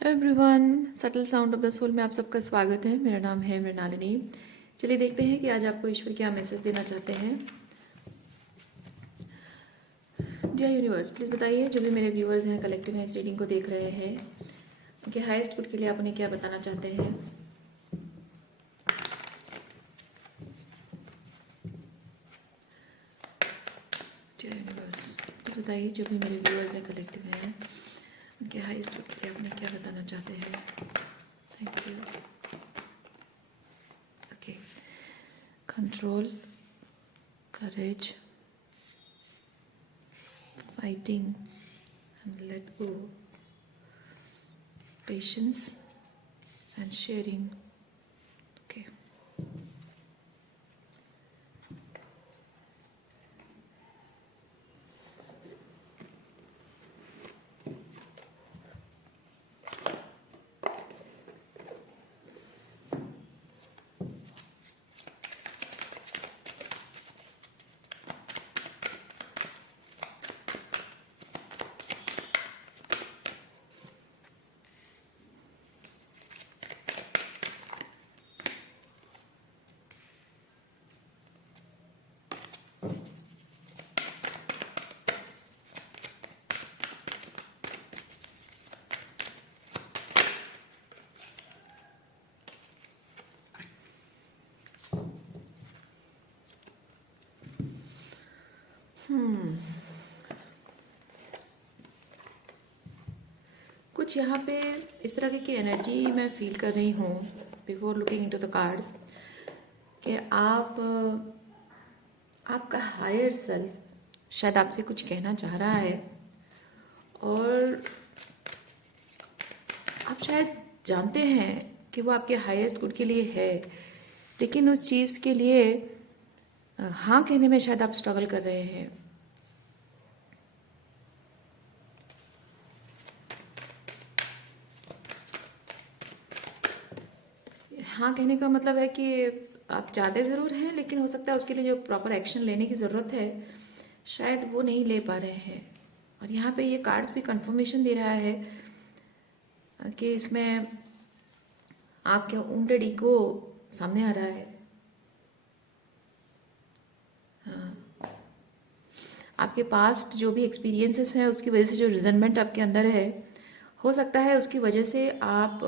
Everyone, subtle sound of the soul में आप सबका स्वागत है। मेरा नाम है मृणालिनी। चलिए देखते हैं कि आज आपको ईश्वर क्या मैसेज देना चाहते हैं। डियर यूनिवर्स, प्लीज़ बताइए, जो भी मेरे व्यूअर्स हैं, कलेक्टिव हैं, इस रीडिंग को देख रहे हैं, उनके हाईएस्ट गुड के लिए आप उन्हें क्या बताना चाहते हैं। डियर यूनिवर्स, प्लीज़ बताइए, जो भी मेरे व्यूअर्स हैं, कलेक्टिव हैं, उनके हाईएस्ट गुड के लिए आप उन्हें क्या बताना चाहते हैं। Thank you. Okay, control, courage, fighting and let go, patience and sharing. Okay. कुछ यहाँ पे इस तरह की एनर्जी मैं फील कर रही हूँ before looking into the cards कि आपका हायर सेल्फ शायद आपसे कुछ कहना चाह रहा है और आप शायद जानते हैं कि वो आपके हाईएस्ट गुड के लिए है, लेकिन उस चीज़ के लिए हाँ कहने में शायद आप स्ट्रगल कर रहे हैं। हाँ कहने का मतलब है कि आप चाहते ज़रूर हैं, लेकिन हो सकता है उसके लिए जो प्रॉपर एक्शन लेने की ज़रूरत है शायद वो नहीं ले पा रहे हैं। और यहाँ पे ये कार्ड्स भी कंफर्मेशन दे रहा है कि इसमें आपके wounded ईगो सामने आ रहा है। हाँ, आपके पास्ट जो भी एक्सपीरियंसेस हैं उसकी वजह से जो रिजनमेंट आपके अंदर है, हो सकता है उसकी वजह से आप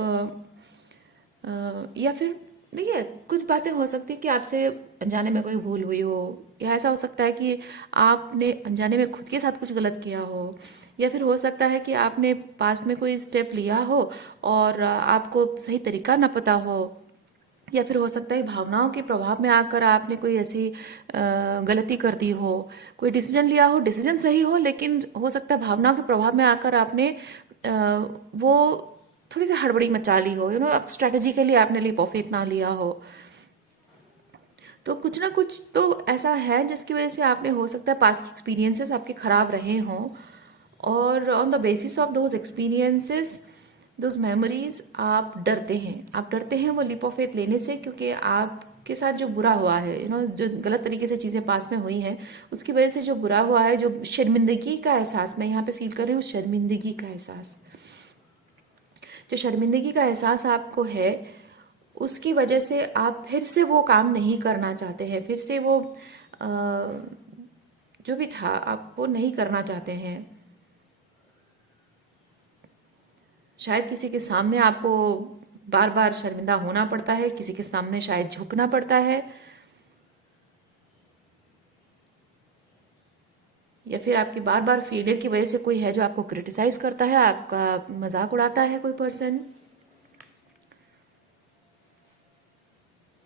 या फिर देखिए, कुछ बातें हो सकती है कि आपसे अनजाने में कोई भूल हुई हो, या ऐसा हो सकता है कि आपने अनजाने में खुद के साथ कुछ गलत किया हो, या फिर हो सकता है कि आपने पास्ट में कोई स्टेप लिया हो और आपको सही तरीका ना पता हो, या फिर हो सकता है भावनाओं के प्रभाव में आकर आपने कोई ऐसी गलती कर दी हो, कोई डिसीजन लिया हो, डिसीजन सही हो, लेकिन हो सकता है भावनाओं के प्रभाव में आकर आपने वो थोड़ी सी हड़बड़ी मचा ली हो, अब स्ट्रेटेजिकली आपने लीप ऑफ फेथ ना लिया हो। तो कुछ ना कुछ तो ऐसा है जिसकी वजह से आपने, हो सकता है पास्ट एक्सपीरियंसेस आपके खराब रहे हों, और on the basis of those experiences, those memories, आप डरते हैं वो लीप ऑफ फेथ लेने से, क्योंकि आपके साथ जो बुरा हुआ है, जो गलत तरीके से चीज़ें पास में हुई हैं, उसकी वजह से जो बुरा हुआ है, जो शर्मिंदगी का एहसास मैं यहाँ पे फील कर रही हूँ, शर्मिंदगी का एहसास, जो शर्मिंदगी का एहसास आपको है, उसकी वजह से आप फिर से वो काम नहीं करना चाहते हैं, फिर से वो जो भी था आप वो नहीं करना चाहते हैं। शायद किसी के सामने आपको बार बार शर्मिंदा होना पड़ता है, किसी के सामने शायद झुकना पड़ता है, या फिर आपकी बार बार फेलियर की वजह से कोई है जो आपको क्रिटिसाइज करता है, आपका मजाक उड़ाता है कोई पर्सन,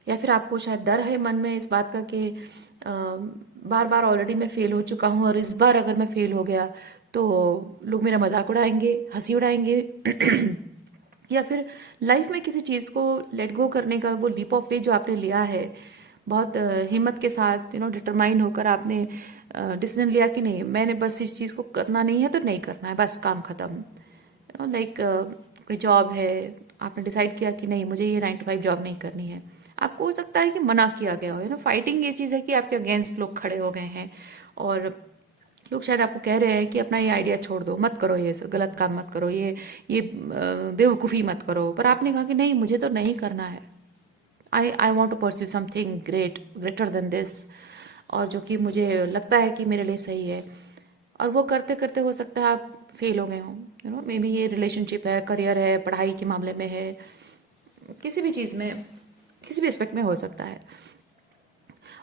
या फिर आपको शायद डर है मन में इस बात का कि बार बार ऑलरेडी मैं फेल हो चुका हूँ और इस बार अगर मैं फेल हो गया तो लोग मेरा मजाक उड़ाएंगे, हंसी उड़ाएंगे। या फिर लाइफ में किसी चीज़ को लेट गो करने का वो लीप ऑफ फेथ जो आपने लिया है, बहुत हिम्मत के साथ, डिटरमाइन होकर आपने डिसीजन लिया कि नहीं, मैंने बस इस चीज़ को करना नहीं है तो नहीं करना है, बस काम खत्म। लाइक कोई जॉब है, आपने डिसाइड किया कि नहीं, मुझे ये 9 to 5 जॉब नहीं करनी है, आपको हो सकता है कि मना किया गया हो, फाइटिंग ये चीज़ है कि आपके अगेंस्ट लोग खड़े हो गए हैं और लोग शायद आपको कह रहे हैं कि अपना ये आइडिया छोड़ दो, मत करो, ये गलत काम मत करो, ये बेवकूफ़ी मत करो, पर आपने कहा कि नहीं, मुझे तो नहीं करना है। I want to pursue something greater than this, और जो कि मुझे लगता है कि मेरे लिए सही है। और वो करते करते हो सकता है आप फेल हो गए हो, यू नो, मे बी ये रिलेशनशिप है, करियर है, पढ़ाई के मामले में है, किसी भी चीज़ में, किसी भी एस्पेक्ट में हो सकता है।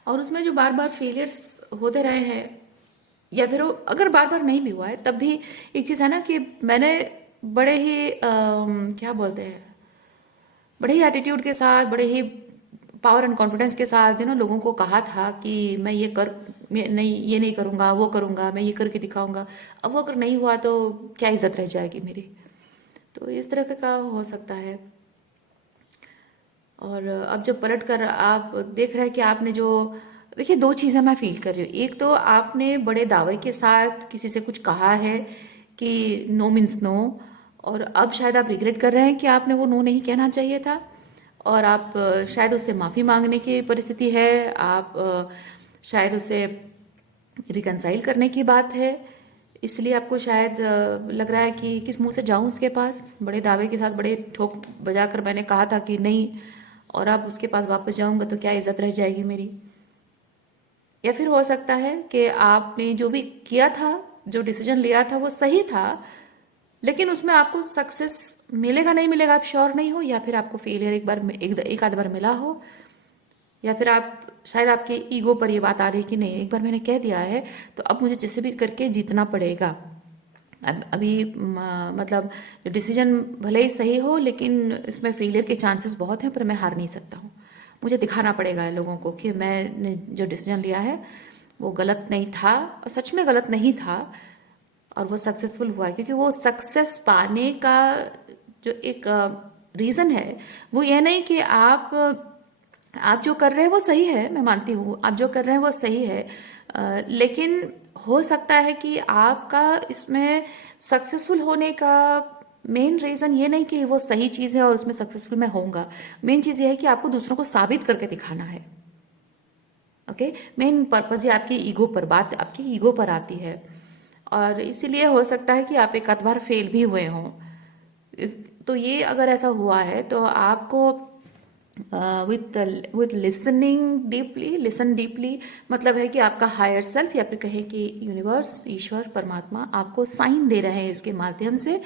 और उसमें जो बार बार फेलियर्स होते रहे हैं, या फिर वो अगर बार बार नहीं भी हुआ है तब भी एक चीज़ है ना कि मैंने बड़े ही क्या बोलते हैं, बड़े ही एटीट्यूड के साथ, बड़े ही पावर एंड कॉन्फिडेंस के साथ लोगों को कहा था कि मैं नहीं, ये नहीं करूँगा, वो करूँगा, मैं ये करके दिखाऊंगा। अब वो अगर नहीं हुआ तो क्या इज्जत रह जाएगी मेरी। तो इस तरह का हो सकता है। और अब जब पलट कर आप देख रहे हैं कि आपने जो, देखिए, दो चीज़ें मैं फील कर रही हूँ। एक तो आपने बड़े दावे के साथ किसी से कुछ कहा है कि नो मीन्स नो, और अब शायद आप रिग्रेट कर रहे हैं कि आपने वो नो नहीं कहना चाहिए था, और आप शायद उससे माफ़ी मांगने की परिस्थिति है, आप शायद उससे रिकनसाइल करने की बात है। इसलिए आपको शायद लग रहा है कि किस मुंह से जाऊं उसके पास, बड़े दावे के साथ, बड़े ठोक बजाकर मैंने कहा था कि नहीं, और अब उसके पास वापस जाऊंगा तो क्या इज्जत रह जाएगी मेरी। या फिर हो सकता है कि आपने जो भी किया था, जो डिसीजन लिया था वो सही था, लेकिन उसमें आपको सक्सेस मिलेगा नहीं मिलेगा आप श्योर नहीं हो, या फिर आपको फेलियर एक आध बार मिला हो, या फिर आप शायद आपके ईगो पर ये बात आ रही है कि नहीं, एक बार मैंने कह दिया है तो अब मुझे जैसे भी करके जीतना पड़ेगा। अब अभी मतलब जो डिसीजन भले ही सही हो, लेकिन इसमें फेलियर के चांसेस बहुत हैं, पर मैं हार नहीं सकता हूँ। मुझे दिखाना पड़ेगा लोगों को कि मैंने जो डिसीजन लिया है वो गलत नहीं था, और सच में गलत नहीं था, और वो सक्सेसफुल हुआ है। क्योंकि वो सक्सेस पाने का जो एक रीज़न है वो ये नहीं कि आप जो कर रहे हैं वो सही है, मैं मानती हूँ आप जो कर रहे हैं वो सही है, लेकिन हो सकता है कि आपका इसमें सक्सेसफुल होने का मेन रीज़न ये नहीं कि वो सही चीज़ है और उसमें सक्सेसफुल मैं होऊंगा। मेन चीज़ ये है कि आपको दूसरों को साबित करके दिखाना है। ओके, मेन पर्पज़ ये आपकी ईगो पर, बात आपकी ईगो पर आती है, और इसीलिए हो सकता है कि आप एक आध बार फेल भी हुए हों। तो ये अगर ऐसा हुआ है तो आपको विथ लिसन डीपली, मतलब है कि आपका हायर सेल्फ, या फिर कहें कि यूनिवर्स, ईश्वर, परमात्मा आपको साइन दे रहे हैं इसके माध्यम से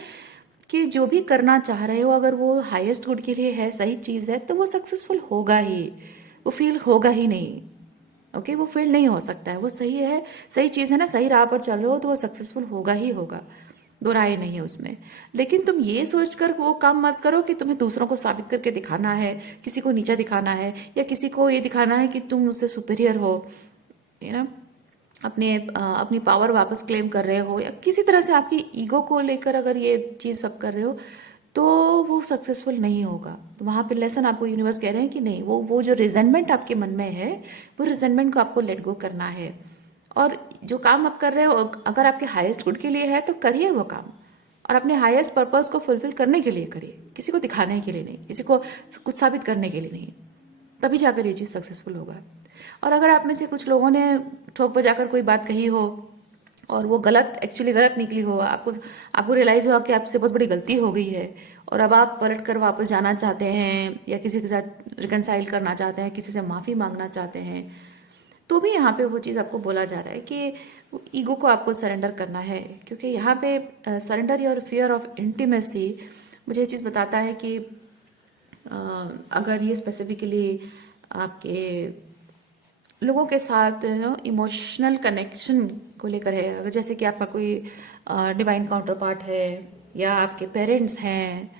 कि जो भी करना चाह रहे हो, अगर वो हाईएस्ट गुड के लिए है, सही चीज़ है, तो वो सक्सेसफुल होगा ही, वो फेल होगा ही नहीं। ओके, वो फेल नहीं हो सकता है, वो सही है, सही चीज़ है ना, सही राह पर चल रहे हो तो वो सक्सेसफुल होगा ही होगा, दो राय नहीं है उसमें। लेकिन तुम ये सोचकर वो काम मत करो कि तुम्हें दूसरों को साबित करके दिखाना है, किसी को नीचा दिखाना है, या किसी को ये दिखाना है कि तुम उससे सुपीरियर हो, यू नो, अपनी पावर वापस क्लेम कर रहे हो, या किसी तरह से आपकी ईगो को लेकर अगर ये चीज़ सब कर रहे हो, तो वो सक्सेसफुल नहीं होगा। तो वहाँ पे लेसन आपको यूनिवर्स कह रहे हैं कि नहीं, वो जो रिजेंटमेंट आपके मन में है, वो रिजेंटमेंट को आपको लेट गो करना है, और जो काम आप कर रहे हो अगर आपके हाईएस्ट गुड के लिए है तो करिए वो काम, और अपने हाईएस्ट पर्पस को फुलफिल करने के लिए करिए, किसी को दिखाने के लिए नहीं, किसी को कुछ साबित करने के लिए नहीं। तभी जाकर ये चीज़ सक्सेसफुल होगा। और अगर आप में से कुछ लोगों ने ठोक बजाकर कोई बात कही हो और वो गलत, एक्चुअली गलत निकली हो, आपको आपको रियलाइज़ हुआ कि आपसे बहुत बड़ी गलती हो गई है, और अब आप पलट कर वापस जाना चाहते हैं, या किसी के साथ रिकनसाइल करना चाहते हैं, किसी से माफ़ी मांगना चाहते हैं, तो भी यहाँ पे वो चीज़ आपको बोला जा रहा है कि ईगो को आपको सरेंडर करना है। क्योंकि यहाँ पे सरेंडर और फियर ऑफ इंटीमेसी मुझे ये चीज़ बताता है कि अगर ये स्पेसिफिकली आपके लोगों के साथ इमोशनल कनेक्शन को लेकर है, अगर जैसे कि आपका कोई डिवाइन काउंटर पार्ट है, या आपके पेरेंट्स हैं,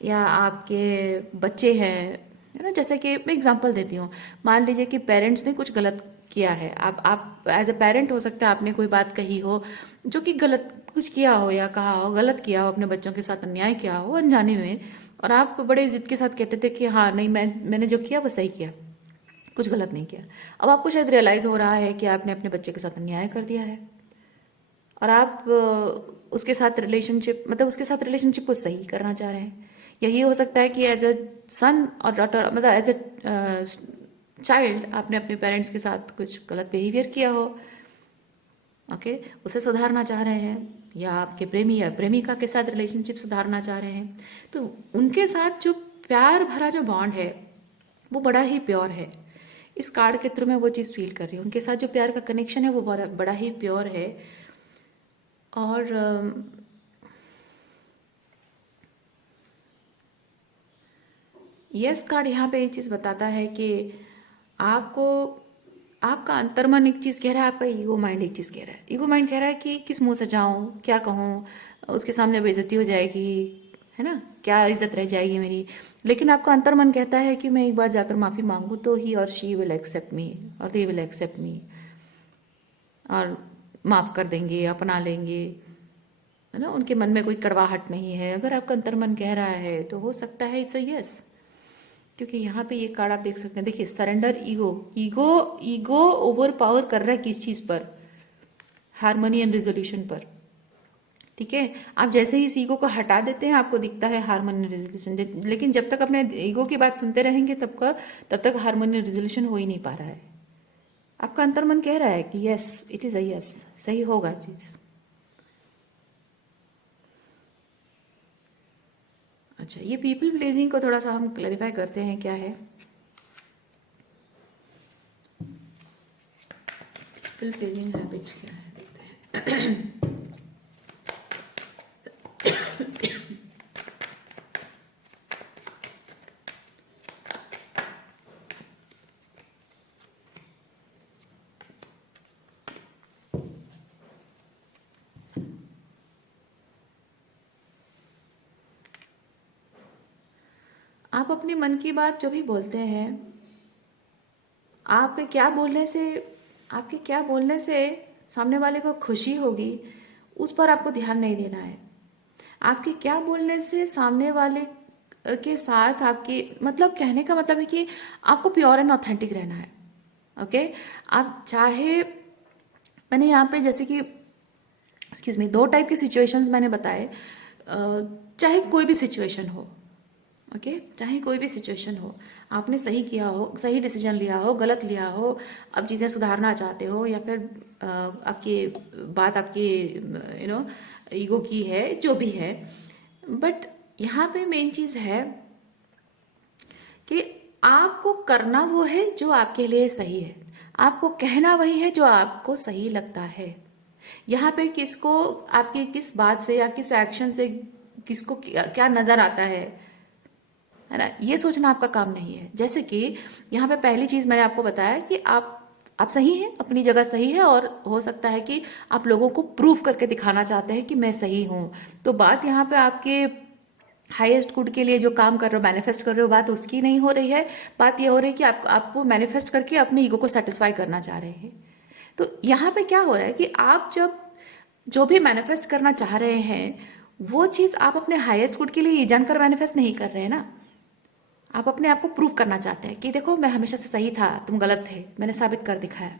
या आपके बच्चे हैं, है ना, जैसे कि मैं एग्जांपल देती हूँ। मान लीजिए कि पेरेंट्स ने कुछ गलत किया है, आप एज ए पेरेंट हो सकता है आपने कोई बात कही हो जो कि गलत कुछ किया हो, या कहा हो, गलत किया हो, अपने बच्चों के साथ अन्याय किया हो अनजाने में, और आप बड़े जिद के साथ कहते थे कि हाँ नहीं, मैंने जो किया वो सही किया, कुछ गलत नहीं किया। अब आपको शायद रियलाइज़ हो रहा है कि आपने अपने बच्चे के साथ अन्याय कर दिया है, और आप उसके साथ रिलेशनशिप, मतलब उसके साथ रिलेशनशिप को सही करना चाह रहे हैं। यही हो सकता है कि एज अ सन और डॉटर, मतलब एज अ चाइल्ड, आपने अपने पेरेंट्स के साथ कुछ गलत बिहेवियर किया हो, ओके, उसे सुधारना चाह रहे हैं, या आपके प्रेमी या प्रेमिका के साथ रिलेशनशिप सुधारना चाह रहे हैं, तो उनके साथ जो प्यार भरा जो बॉन्ड है वो बड़ा ही प्योर है। इस कार्ड के थ्रू मैं वो चीज़ फील कर रही हूँ, उनके साथ जो प्यार का कनेक्शन है वो बड़ा ही प्योर है। और यस कार्ड यहाँ पे ये चीज़ बताता है कि आपको, आपका अंतर्मन एक चीज़ कह रहा है, आपका ईगो माइंड एक चीज़ कह रहा है। ईगो माइंड कह रहा है कि किस मुंह से जाऊँ, क्या कहूँ, उसके सामने बेइज्जती हो जाएगी, है ना, क्या इज्जत रह जाएगी मेरी। लेकिन आपका अंतर्मन कहता है कि मैं एक बार जाकर माफ़ी मांगूँ तो ही और शी विल एक्सेप्ट मी और दे विल एक्सेप्ट मी, और माफ़ कर देंगे, अपना लेंगे, है ना, उनके मन में कोई कड़वाहट नहीं है। अगर आपका अंतर्मन कह रहा है तो हो सकता है इट्स अ यस। क्योंकि यहाँ पे ये कार्ड आप देख सकते हैं, देखिए surrender ego, ego ego over power कर रहा है किस चीज़ पर, हारमोनी एंड रेजोल्यूशन पर। ठीक है, आप जैसे ही इस ईगो को हटा देते हैं आपको दिखता है हारमोनी रेजोल्यूशन। लेकिन जब तक अपने ईगो की बात सुनते रहेंगे तब तक हारमोनी रेजोल्यूशन हो ही नहीं पा रहा है। आपका अंतर्मन कह रहा है कि yes it is a yes, सही होगा चीज़। अच्छा, ये पीपल प्लेजिंग को थोड़ा सा हम क्लैरिफाई करते हैं क्या है। पीपल प्लेजिंग हैबिट क्या है देखते हैं। आप अपने मन की बात जो भी बोलते हैं, आपके क्या बोलने से, आपके क्या बोलने से सामने वाले को खुशी होगी, उस पर आपको ध्यान नहीं देना है। आपके क्या बोलने से सामने वाले के साथ आपकी, मतलब कहने का मतलब है कि आपको प्योर एंड ऑथेंटिक रहना है। ओके, आप चाहे, मैंने यहाँ पे जैसे कि एक्सक्यूज मी, दो टाइप के सिचुएशंस मैंने बताए, चाहे कोई भी सिचुएशन हो, ओके, चाहे कोई भी सिचुएशन हो, आपने सही किया हो, सही डिसीजन लिया हो, गलत लिया हो, अब चीज़ें सुधारना चाहते हो, या फिर आपकी बात आपकी ईगो की है, जो भी है। बट यहाँ पे मेन चीज़ है कि आपको करना वो है जो आपके लिए सही है, आपको कहना वही है जो आपको सही लगता है। यहाँ पे किसको, आपकी किस बात से या किस एक्शन से किसको क्या नजर आता है ना, ये सोचना आपका काम नहीं है। जैसे कि यहाँ पे पहली चीज मैंने आपको बताया कि आप सही हैं, अपनी जगह सही है, और हो सकता है कि आप लोगों को प्रूव करके दिखाना चाहते हैं कि मैं सही हूँ। तो बात यहाँ पे आपके हाईएस्ट गुड के लिए जो काम कर रहे हो, मैनिफेस्ट कर रहे हो, बात उसकी नहीं हो रही है। बात ये हो रही है कि आपको मैनिफेस्ट करके अपने ईगो को सेटिस्फाई करना चाह रहे हैं। तो यहाँ पे क्या हो रहा है कि आप जब जो भी मैनिफेस्ट करना चाह रहे हैं, वो चीज़ आप अपने हाईएस्ट गुड के लिए ये जानकर मैनिफेस्ट नहीं कर रहे हैं ना, आप अपने आप को प्रूव करना चाहते हैं कि देखो मैं हमेशा से सही था, तुम गलत थे, मैंने साबित कर दिखाया।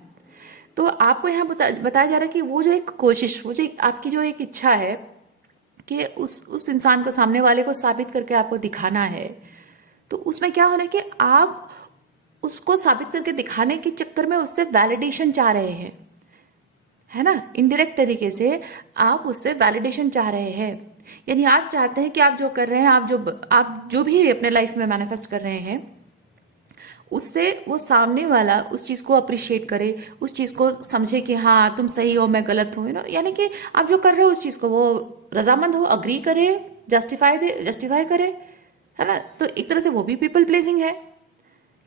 तो आपको यहाँ बताया जा रहा है कि वो जो एक कोशिश, वो जो आपकी जो एक इच्छा है कि उस इंसान को, सामने वाले को साबित करके आपको दिखाना है, तो उसमें क्या हो रहा है कि आप उसको साबित करके दिखाने के चक्कर में उससे वैलिडेशन चाह रहे हैं, है ना, इनडायरेक्ट तरीके से आप उससे वैलिडेशन चाह रहे हैं। यानी आप चाहते हैं कि आप जो कर रहे हैं, आप जो भी अपने लाइफ में मैनिफेस्ट कर रहे हैं, उससे वो सामने वाला उस चीज़ को अप्रिशिएट करे, उस चीज़ को समझे कि हाँ तुम सही हो, मैं गलत हूँ, यानी कि आप जो कर रहे हो उस चीज़ को वो रजामंद हो, अग्री करे, जस्टिफाई करे, है ना। तो एक तरह से वो भी पीपल प्लेजिंग है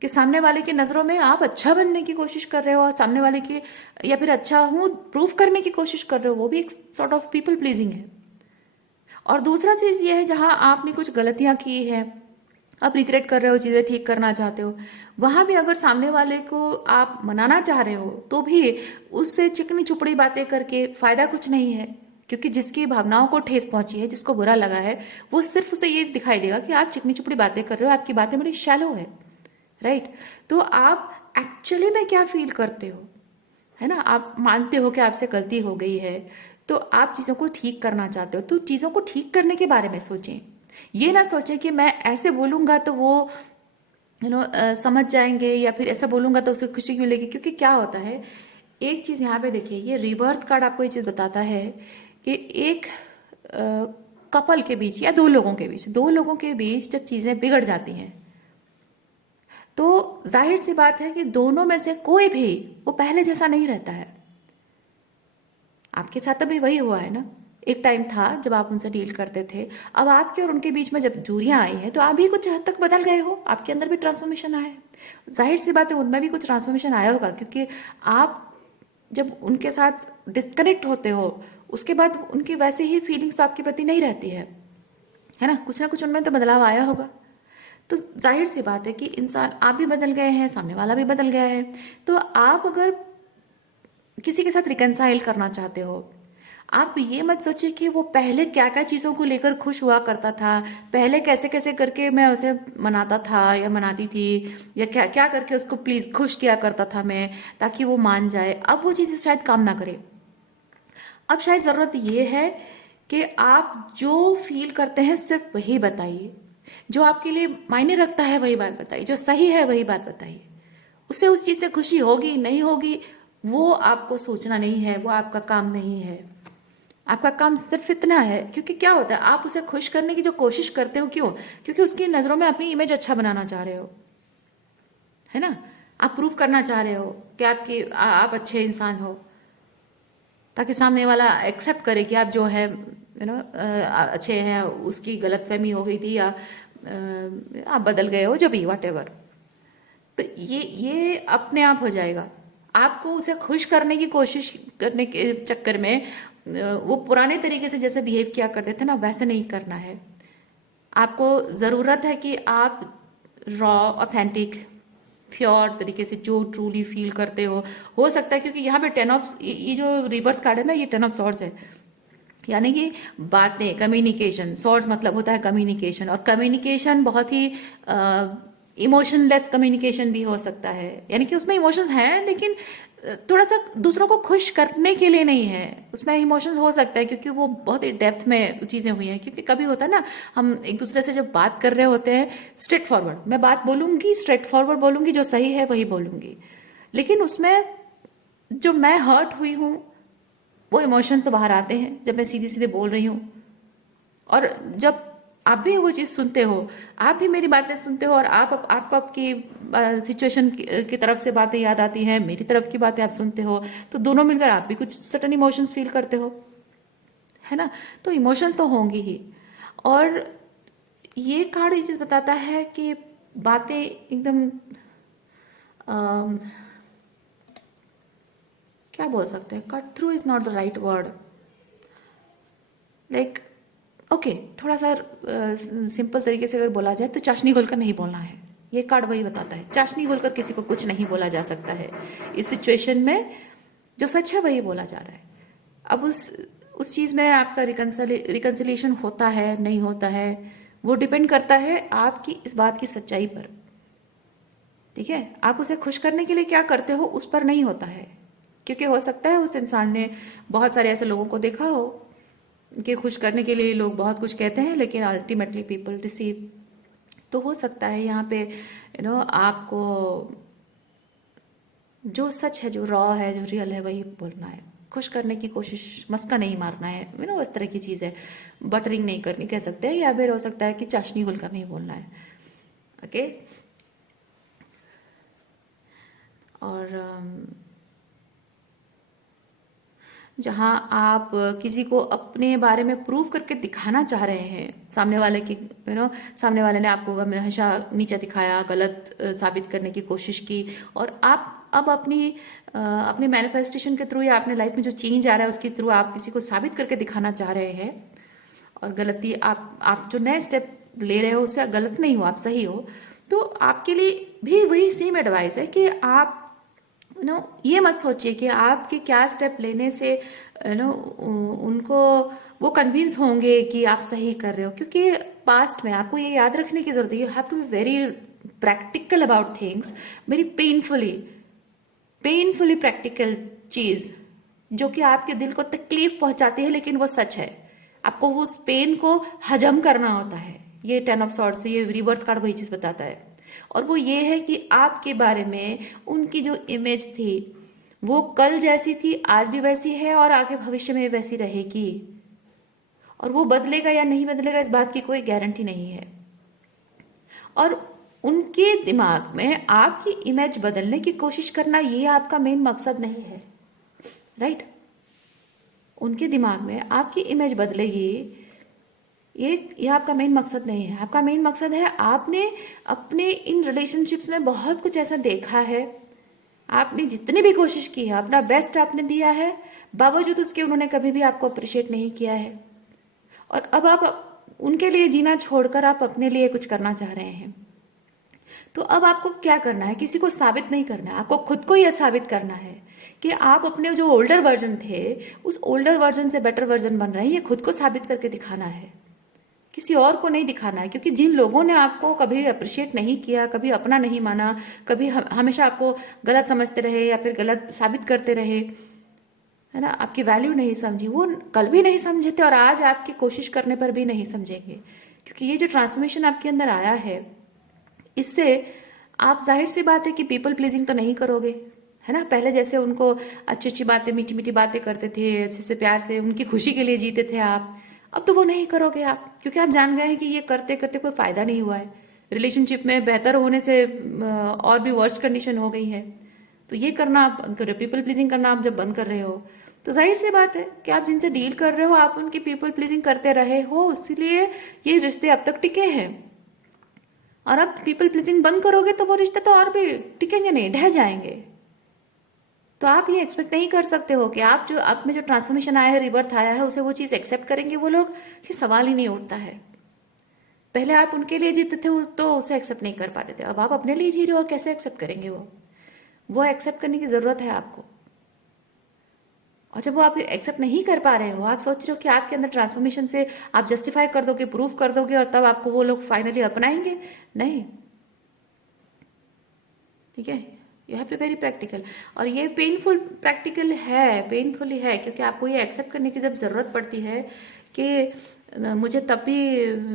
कि सामने वाले की नज़रों में आप अच्छा बनने की कोशिश कर रहे हो, और सामने वाले की, या फिर अच्छा हूँ प्रूफ करने की कोशिश कर रहे हो, वो भी एक सॉर्ट ऑफ पीपल प्लीजिंग है। और दूसरा चीज़ ये है जहाँ आपने कुछ गलतियाँ की है, आप रिग्रेट कर रहे हो, चीज़ें ठीक करना चाहते हो, वहाँ भी अगर सामने वाले को आप मनाना चाह रहे हो तो भी उससे चिकनी चुपड़ी बातें करके फ़ायदा कुछ नहीं है। क्योंकि जिसकी भावनाओं को ठेस पहुंची है, जिसको बुरा लगा है, वो सिर्फ उसे ये दिखाई देगा कि आप चिकनी चुपड़ी बातें कर रहे हो, आपकी बातें बड़ी शैलो है, राइट। तो आप एक्चुअली में क्या फील करते हो, है ना, आप मानते हो कि आपसे गलती हो गई है, तो आप चीज़ों को ठीक करना चाहते हो, तो चीज़ों को ठीक करने के बारे में सोचें। ये ना सोचें कि मैं ऐसे बोलूँगा तो वो समझ जाएंगे, या फिर ऐसा बोलूँगा तो उसे खुशी मिलेगी। क्योंकि क्या होता है, एक चीज यहाँ पे देखिए, ये रिबर्थ कार्ड आपको ये चीज बताता है कि एक कपल के बीच या दो लोगों के बीच जब चीजें बिगड़ जाती हैं, तो जाहिर सी बात है कि दोनों में से कोई भी वो पहले जैसा नहीं रहता है। आपके साथ भी वही हुआ है ना। एक टाइम था जब आप उनसे डील करते थे, अब आपके और उनके बीच में जब दूरियां आई हैं तो आप भी कुछ हद तक बदल गए हो, आपके अंदर भी ट्रांसफॉर्मेशन आया है। जाहिर सी बात है उनमें भी कुछ ट्रांसफॉर्मेशन आया होगा, क्योंकि आप जब उनके साथ डिस्कनेक्ट होते हो उसके बाद उनकी वैसे ही फीलिंग्स तो आपके प्रति नहीं रहती है ना कुछ उनमें तो बदलाव आया होगा। तो जाहिर सी बात है कि इंसान, आप भी बदल गए हैं, सामने वाला भी बदल गया है। तो आप अगर किसी के साथ रिकनसाइल करना चाहते हो, आप ये मत सोचिए कि वो पहले क्या क्या चीज़ों को लेकर खुश हुआ करता था, पहले कैसे कैसे करके मैं उसे मनाता था या मनाती थी, या क्या क्या करके उसको प्लीज खुश किया करता था मैं, ताकि वो मान जाए। अब वो चीज़ शायद काम ना करे। अब शायद ज़रूरत ये है कि आप जो फील करते हैं सिर्फ वही बताइए, जो आपके लिए मायने रखता है वही बात बताइए, जो सही है वही बात बताइए। उससे उस चीज़ से खुशी होगी नहीं होगी वो आपको सोचना नहीं है, वो आपका काम नहीं है। आपका काम सिर्फ इतना है, क्योंकि क्या होता है, आप उसे खुश करने की जो कोशिश करते हो, क्यों? क्योंकि उसकी नज़रों में अपनी इमेज अच्छा बनाना चाह रहे हो, है ना। आप प्रूव करना चाह रहे हो कि आप अच्छे इंसान हो, ताकि सामने वाला एक्सेप्ट करे कि आप जो है अच्छे हैं, उसकी गलतफहमी हो गई थी, या आप बदल गए हो, जो भी वट एवर। तो ये अपने आप हो जाएगा। आपको उसे खुश करने की कोशिश करने के चक्कर में वो पुराने तरीके से जैसे बिहेव किया करते थे ना, वैसे नहीं करना है। आपको ज़रूरत है कि आप रॉ, ऑथेंटिक, प्योर तरीके से जो ट्रूली फील करते हो सकता है, क्योंकि यहाँ पे टेन ऑफ, ये जो रिबर्थ कार्ड है ना, ये टेन ऑफ सॉर्ड्स है। यानी कि बातें, कम्युनिकेशन, सॉर्ड्स मतलब होता है कम्युनिकेशन, और कम्युनिकेशन बहुत ही इमोशनलेस कम्युनिकेशन भी हो सकता है। यानी कि उसमें इमोशंस हैं लेकिन थोड़ा सा दूसरों को खुश करने के लिए नहीं है। उसमें इमोशंस हो सकता है क्योंकि वो बहुत ही डेप्थ में चीज़ें हुई हैं। क्योंकि कभी होता है ना, हम एक दूसरे से जब बात कर रहे होते हैं स्ट्रेट फॉरवर्ड, मैं बात बोलूँगी, स्ट्रेट फॉरवर्ड बोलूँगी, जो सही है वही बोलूँगी, लेकिन उसमें जो मैं हर्ट हुई हूँ वो इमोशंस तो बाहर आते हैं जब मैं सीधे सीधे बोल रही हूँ। और जब आप भी वो चीज़ सुनते हो, आप भी मेरी बातें सुनते हो, और आपको आपकी सिचुएशन की तरफ से बातें याद आती हैं, मेरी तरफ की बातें आप सुनते हो, तो दोनों मिलकर आप भी कुछ सर्टन इमोशंस फील करते हो, है ना। तो इमोशंस तो होंगी ही। और ये कार्ड ये चीज़ बताता है कि बातें एकदम अम, क्या बोल सकते हैं, cut through is not the right word, like okay, थोड़ा सा सिंपल तरीके से अगर बोला जाए तो चाशनी घोलकर नहीं बोलना है। ये कार्ड वही बताता है, चाशनी घोलकर किसी को कुछ नहीं बोला जा सकता है इस सिचुएशन में। जो सच है वही बोला जा रहा है। अब उस चीज़ में आपका रिकन्सिलिएशन होता है नहीं होता है, वो डिपेंड करता है आपकी इस बात की सच्चाई पर। ठीक है, आप उसे खुश करने के लिए क्या करते हो उस पर नहीं होता है, क्योंकि हो सकता है उस इंसान ने बहुत सारे ऐसे लोगों को देखा हो कि खुश करने के लिए लोग बहुत कुछ कहते हैं लेकिन अल्टीमेटली पीपल रिसीव। तो हो सकता है यहाँ पे आपको जो सच है, जो रॉ है, जो रियल है वही बोलना है। खुश करने की कोशिश, मस्का नहीं मारना है, इस तरह की चीज़ है। बटरिंग नहीं करनी कह सकते हैं, या फिर हो सकता है कि चाशनी घुलकर नहीं बोलना है। ओके। और जहाँ आप किसी को अपने बारे में प्रूव करके दिखाना चाह रहे हैं, सामने वाले की सामने वाले ने आपको हमेशा नीचा दिखाया, गलत साबित करने की कोशिश की, और आप अब अपनी मैनिफेस्टेशन के थ्रू या अपने लाइफ में जो चेंज आ रहा है उसके थ्रू आप किसी को साबित करके दिखाना चाह रहे हैं। और गलती, आप जो नए स्टेप ले रहे हो उससे गलत नहीं हो, आप सही हो। तो आपके लिए भी वही सेम एडवाइस है कि आप ये मत सोचिए कि आपके क्या स्टेप लेने से उनको वो कन्विंस होंगे कि आप सही कर रहे हो। क्योंकि पास्ट में आपको ये याद रखने की जरूरत है, you have to be very practical about things, very painfully practical चीज जो कि आपके दिल को तकलीफ पहुंचाती है, लेकिन वो सच है। आपको उस पेन को हजम करना होता है। ये टेन ऑफ सॉर्ड्स से, ये रिबर्थ कार्ड वही चीज बताता है। और वो ये है कि आपके बारे में उनकी जो इमेज थी वो कल जैसी थी आज भी वैसी है और आगे भविष्य में भी वैसी रहेगी। और वो बदलेगा या नहीं बदलेगा इस बात की कोई गारंटी नहीं है। और उनके दिमाग में आपकी इमेज बदलने की कोशिश करना ये आपका मेन मकसद नहीं है, राइट? उनके दिमाग में आपकी इमेज बदलेगी, ये आपका मेन मकसद नहीं है। आपका मेन मकसद है, आपने अपने इन रिलेशनशिप्स में बहुत कुछ ऐसा देखा है, आपने जितनी भी कोशिश की है, अपना बेस्ट आपने दिया है, बावजूद उसके उन्होंने कभी भी आपको अप्रिशिएट नहीं किया है। और अब आप उनके लिए जीना छोड़कर आप अपने लिए कुछ करना चाह रहे हैं। तो अब आपको क्या करना है? किसी को साबित नहीं करना है, आपको खुद को यह साबित करना है कि आप अपने जो ओल्डर वर्जन थे उस ओल्डर वर्जन से बेटर वर्जन बन रहे हैं। ये खुद को साबित करके दिखाना है, किसी और को नहीं दिखाना है। क्योंकि जिन लोगों ने आपको कभी अप्रिशिएट नहीं किया, कभी अपना नहीं माना, कभी हमेशा आपको गलत समझते रहे या फिर गलत साबित करते रहे, है ना, आपकी वैल्यू नहीं समझी, वो कल भी नहीं समझे थे और आज आपकी कोशिश करने पर भी नहीं समझेंगे। क्योंकि ये जो ट्रांसफॉर्मेशन आपके अंदर आया है, इससे आप जाहिर सी बात है कि पीपल प्लीजिंग तो नहीं करोगे, है ना। पहले जैसे उनको अच्छी अच्छी बातें, मीठी मीठी बातें करते थे, अच्छे से प्यार से उनकी खुशी के लिए जीते थे आप, अब तो वो नहीं करोगे आप। क्योंकि आप जान गए हैं कि ये करते करते कोई फायदा नहीं हुआ है, रिलेशनशिप में बेहतर होने से और भी वर्स्ट कंडीशन हो गई है। तो ये करना आप बंद कर रहे हो, पीपल प्लीजिंग करना आप जब बंद कर रहे हो तो जाहिर सी बात है कि आप जिनसे डील कर रहे हो आप उनकी पीपल प्लीजिंग करते रहे हो, इसीलिए ये रिश्ते अब तक टिके हैं। और अब पीपल प्लीजिंग बंद करोगे तो वो रिश्ते तो और भी टिकेंगे नहीं, ढह जाएंगे। तो आप ये एक्सपेक्ट नहीं कर सकते हो कि आप जो आप में जो ट्रांसफॉर्मेशन आया है, रिबर्थ आया है, उसे वो चीज़ एक्सेप्ट करेंगे वो लोग, ये सवाल ही नहीं उठता है। पहले आप उनके लिए जीते थे तो उसे एक्सेप्ट नहीं कर पाते थे, अब आप अपने लिए जी रहे हो, कैसे एक्सेप्ट करेंगे वो एक्सेप्ट करने की ज़रूरत है आपको। और जब वो आप एक्सेप्ट नहीं कर पा रहे हो, आप सोच रहे हो कि आपके अंदर ट्रांसफॉर्मेशन से आप जस्टिफाई कर दोगे, प्रूव कर दोगे और तब आपको वो लोग फाइनली अपनाएंगे, नहीं। ठीक है, you have to very practical. और ये पेनफुल प्रैक्टिकल है, पेनफुल ही है, क्योंकि आपको ये एक्सेप्ट करने की जब ज़रूरत पड़ती है कि मुझे तब भी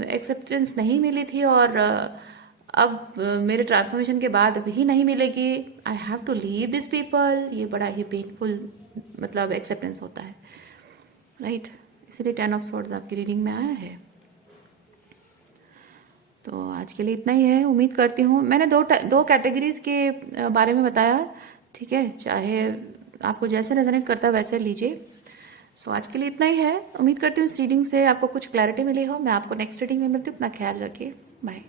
एक्सेप्टेंस नहीं मिली थी और अब मेरे ट्रांसफॉर्मेशन के बाद भी नहीं मिलेगी, I have to leave this people, ये बड़ा ही पेनफुल मतलब एक्सेप्टेंस होता है, राइट। इसीलिए 10 ऑफ स्वॉर्ड्स आपकी रीडिंग में आया है। तो आज के लिए इतना ही है। उम्मीद करती हूँ मैंने दो कैटेगरीज के बारे में बताया, ठीक है, चाहे आपको जैसे रेजोनेट करता है वैसे लीजिए। सो आज के लिए इतना ही है। उम्मीद करती हूँ इस रीडिंग से आपको कुछ क्लैरिटी मिली हो। मैं आपको नेक्स्ट रीडिंग में मिलती हूँ। अपना ख्याल रखिए, बाय।